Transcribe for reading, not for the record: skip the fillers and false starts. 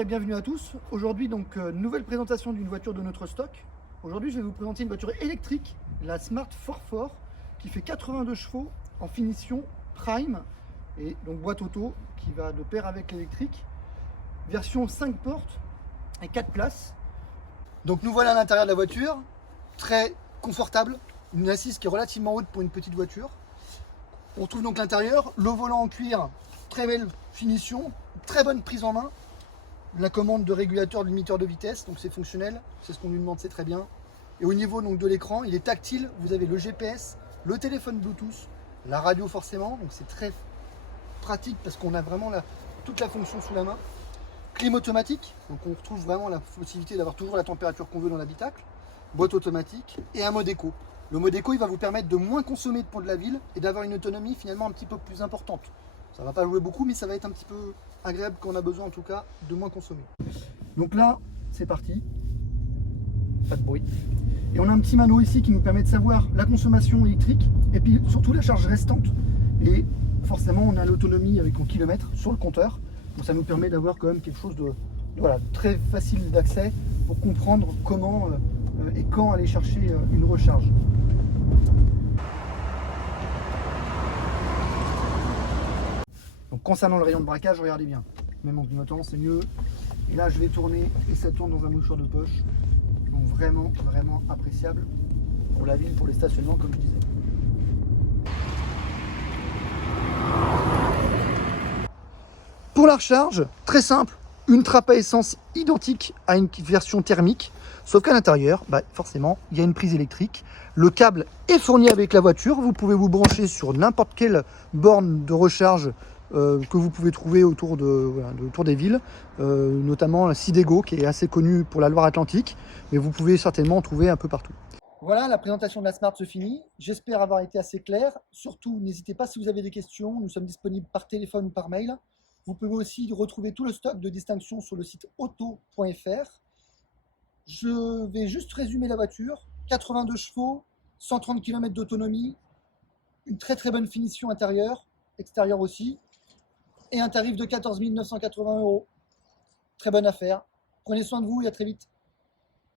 Bonjour et bienvenue à tous. Aujourd'hui, nouvelle présentation d'une voiture de notre stock. Aujourd'hui, je vais vous présenter une voiture électrique, la Smart 44, qui fait 82 chevaux en finition Prime et donc boîte auto qui va de pair avec l'électrique. Version 5 portes et 4 places. Donc nous voilà à l'intérieur de la voiture, très confortable, une assise qui est relativement haute pour une petite voiture. On retrouve donc l'intérieur, le volant en cuir, très belle finition, très bonne prise en main. La commande de régulateur de limiteur de vitesse, donc c'est fonctionnel, c'est ce qu'on lui demande, c'est très bien. Et au niveau donc de l'écran, il est tactile, vous avez le GPS, le téléphone Bluetooth, la radio forcément, donc c'est très pratique parce qu'on a vraiment toute la fonction sous la main. Clim automatique, donc on retrouve vraiment la possibilité d'avoir toujours la température qu'on veut dans l'habitacle. Boîte automatique et un mode éco. Le mode éco, il va vous permettre de moins consommer pour de la ville et d'avoir une autonomie finalement un petit peu plus importante. Ça ne va pas jouer beaucoup, mais ça va être un petit peu agréable quand on a besoin en tout cas de moins consommer. Donc là, c'est parti. Pas de bruit. Et on a un petit mano ici qui nous permet de savoir la consommation électrique et puis surtout la charge restante. Et forcément, on a l'autonomie avec en kilomètres sur le compteur. Donc ça nous permet d'avoir quand même quelque chose de très facile d'accès pour comprendre comment et quand aller chercher une recharge. Donc concernant le rayon de braquage, regardez bien. Même en clignotant, c'est mieux. Et là, je vais tourner et ça tourne dans un mouchoir de poche. Donc vraiment, vraiment appréciable pour la ville, pour les stationnements, comme je disais. Pour la recharge, très simple, une trappe à essence identique à une version thermique, sauf qu'à l'intérieur, forcément, il y a une prise électrique. Le câble est fourni avec la voiture. Vous pouvez vous brancher sur n'importe quelle borne de recharge que vous pouvez trouver autour des villes, notamment Sidego qui est assez connu pour la Loire-Atlantique, mais vous pouvez certainement en trouver un peu partout. Voilà, la présentation de la Smart se finit. J'espère avoir été assez clair. Surtout, n'hésitez pas si vous avez des questions. Nous sommes disponibles par téléphone ou par mail. Vous pouvez aussi retrouver tout le stock de distinction sur le site auto.fr. Je vais juste résumer la voiture. 82 chevaux, 130 km d'autonomie, une très très bonne finition intérieure, extérieure aussi, et un tarif de 14 980 €. Très bonne affaire. Prenez soin de vous et à très vite.